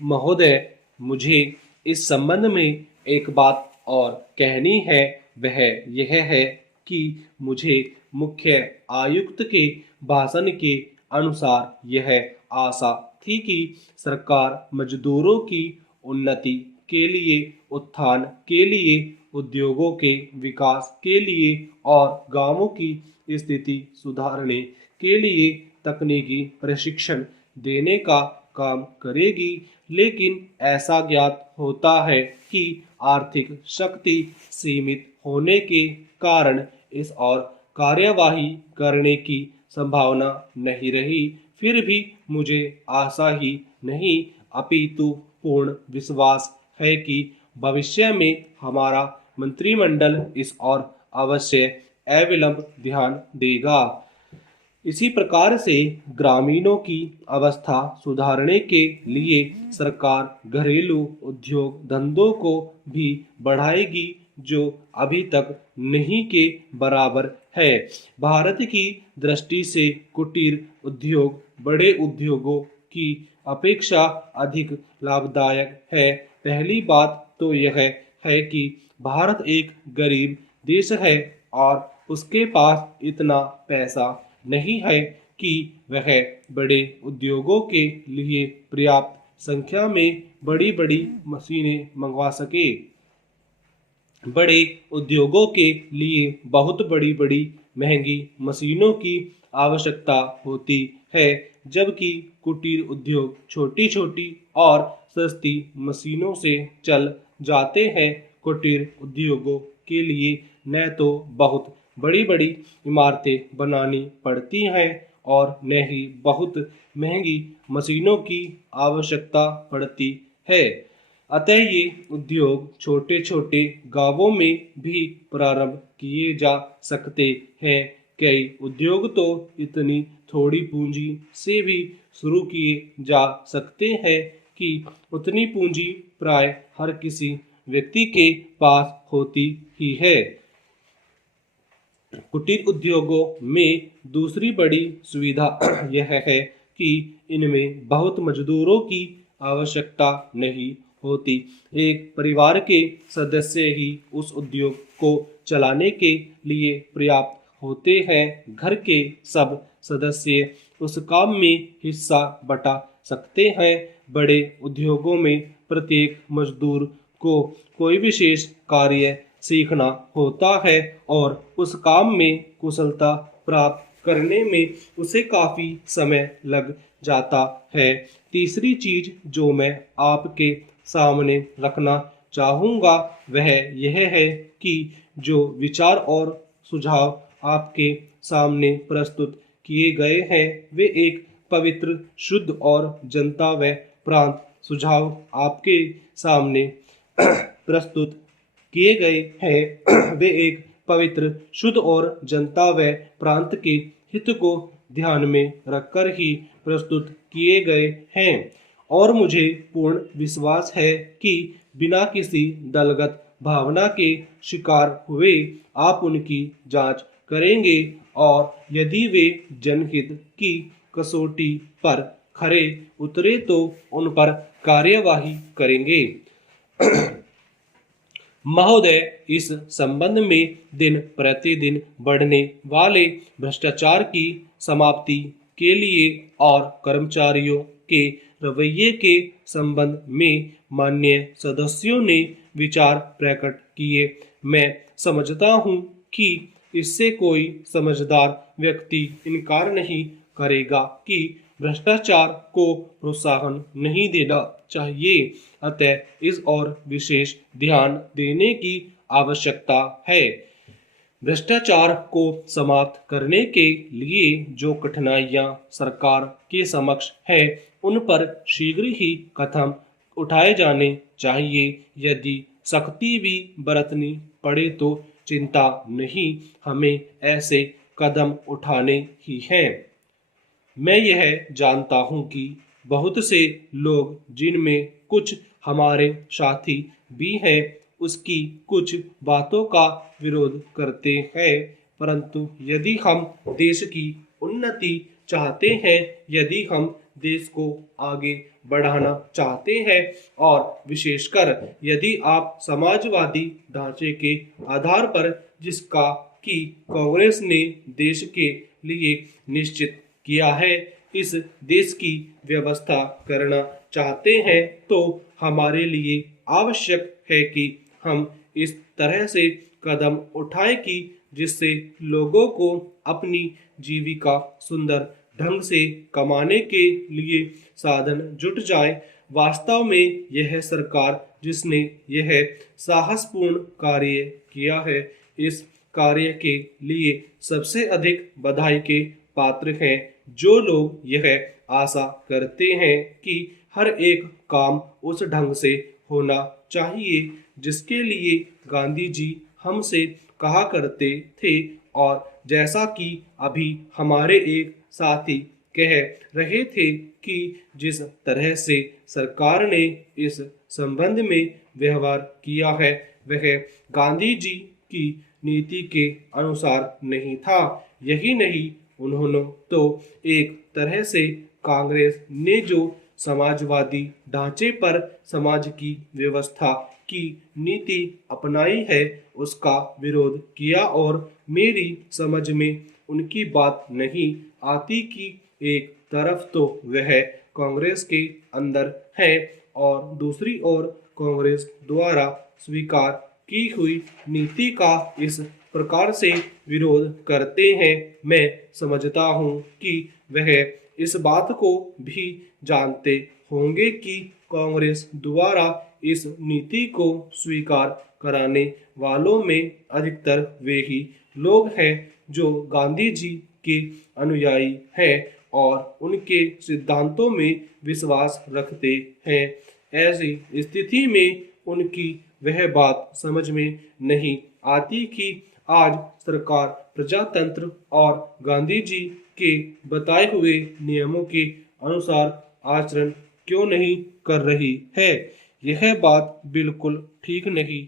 महोदय, मुझे इस संबंध में एक बात और कहनी है। वह यह है कि मुझे मुख्य आयुक्त के भाषण के अनुसार यह आशा थी कि सरकार मजदूरों की उन्नति के लिए, उत्थान के लिए, उद्योगों के विकास के लिए और गांवों की स्थिति सुधारने के लिए तकनीकी प्रशिक्षण देने का काम करेगी। लेकिन ऐसा ज्ञात होता है कि आर्थिक शक्ति सीमित होने के कारण इस और कार्यवाही करने की संभावना नहीं रही। फिर भी मुझे आशा ही नहीं अपितु पूर्ण विश्वास है कि भविष्य में हमारा मंत्रिमंडल इस और अवश्य अविलंब ध्यान देगा। इसी प्रकार से ग्रामीणों की अवस्था सुधारने के लिए सरकार घरेलू उद्योग धंधों को भी बढ़ाएगी, जो अभी तक नहीं के बराबर है। भारत की दृष्टि से कुटीर उद्योग बड़े उद्योगों की अपेक्षा अधिक लाभदायक है। पहली बात तो यह है कि भारत एक गरीब देश है और उसके पास इतना पैसा नहीं है कि वह बड़े उद्योगों के लिए पर्याप्त संख्या में बड़ी बड़ी मशीनें मंगवा सके। बड़े उद्योगों के लिए बहुत बड़ी बड़ी महंगी मशीनों की आवश्यकता होती है, जबकि कुटीर उद्योग छोटी छोटी और सस्ती मशीनों से चल जाते हैं। कुटीर उद्योगों के लिए न तो बहुत बड़ी बड़ी इमारतें बनानी पड़ती हैं और न ही बहुत महंगी मशीनों की आवश्यकता पड़ती है। अतः ये उद्योग छोटे छोटे गांवों में भी प्रारंभ किए जा सकते हैं। कई उद्योग तो इतनी थोड़ी पूंजी से भी शुरू किए जा सकते हैं कि उतनी पूंजी प्राय हर किसी व्यक्ति के पास होती ही है। कुटीर उद्योगों में दूसरी बड़ी सुविधा यह है कि इनमें बहुत मजदूरों की आवश्यकता नहीं होती। एक परिवार के सदस्य ही उस उद्योग को चलाने के लिए पर्याप्त होते हैं। घर के सब सदस्य उस काम में हिस्सा बटा सकते हैं। बड़े उद्योगों में प्रत्येक मजदूर को कोई विशेष कार्य सीखना होता है और उस काम में कुशलता प्राप्त करने में उसे काफी समय लग जाता है। तीसरी चीज जो मैं आपके सामने रखना चाहूँगा वह यह है कि जो विचार और सुझाव आपके सामने प्रस्तुत किए गए हैं वे एक पवित्र, शुद्ध और जनता व प्रांत सुझाव आपके सामने प्रस्तुत किए गए हैं। वे एक पवित्र, शुद्ध और जनता व प्रांत के हित को ध्यान में रखकर ही प्रस्तुत किए गए हैं और मुझे पूर्ण विश्वास है कि बिना किसी दलगत भावना के शिकार हुए आप उनकी जांच करेंगे और यदि वे जनहित की कसौटी पर खरे उतरे तो उन पर कार्यवाही करेंगे। महोदय, इस संबंध में दिन प्रतिदिन बढ़ने वाले भ्रष्टाचार की समाप्ति के लिए और कर्मचारियों के रवैये के संबंध में माननीय सदस्यों ने विचार प्रकट किए। मैं समझता हूँ कि इससे कोई समझदार व्यक्ति इनकार नहीं करेगा कि भ्रष्टाचार को प्रोत्साहन नहीं देना चाहिए। अतः इस और विशेष ध्यान देने की आवश्यकता है। भ्रष्टाचार को समाप्त करने के लिए जो कठिनाइयां सरकार के समक्ष है उन पर शीघ्र ही कदम उठाए जाने चाहिए। यदि सख्ती भी बरतनी पड़े तो चिंता नहीं, हमें ऐसे कदम उठाने ही हैं। मैं यह जानता हूं कि बहुत से लोग, जिनमें कुछ हमारे साथी भी हैं, उसकी कुछ बातों का विरोध करते हैं, परंतु यदि हम देश की उन्नति चाहते हैं, यदि हम देश को आगे बढ़ाना चाहते हैं और विशेषकर यदि आप समाजवादी ढांचे के आधार पर जिसका कि कांग्रेस ने देश के लिए निश्चित किया है, इस देश की व्यवस्था करना चाहते हैं, तो हमारे लिए आवश्यक है कि हम इस तरह से कदम उठाएं कि जिससे लोगों को अपनी जीविका सुंदर ढंग से कमाने के लिए साधन जुट जाए। वास्तव में यह सरकार जिसने यह साहसपूर्ण कार्य किया है, इस कार्य के लिए सबसे अधिक बधाई के पात्र हैं जो लोग यह आशा करते हैं कि हर एक काम उस ढंग से होना चाहिए जिसके लिए गांधी जी हमसे कहा करते थे, और जैसा कि अभी हमारे एक साथी कह रहे थे कि जिस तरह से सरकार ने इस संबंध में व्यवहार किया है वह गांधी जी की नीति के अनुसार नहीं था। यही नहीं, उन्होंने तो एक तरह से कांग्रेस ने जो समाजवादी ढांचे पर समाज की व्यवस्था की नीति अपनाई है उसका विरोध किया, और मेरी समझ में उनकी बात नहीं आती कि एक तरफ तो वह कांग्रेस के अंदर है और दूसरी ओर कांग्रेस द्वारा स्वीकार की हुई नीति का इस प्रकार से विरोध करते हैं। मैं समझता हूँ कि वह इस बात को भी जानते होंगे कि कांग्रेस द्वारा इस नीति को स्वीकार कराने वालों में अधिकतर वे ही लोग हैं जो गांधी जी के अनुयायी हैं और उनके सिद्धांतों में विश्वास रखते हैं। ऐसी स्थिति में उनकी वह बात समझ में नहीं आती कि आज सरकार प्रजातंत्र और गांधी जी के बताए हुए नियमों के अनुसार आचरण क्यों नहीं कर रही है। यह बात बिल्कुल ठीक नहीं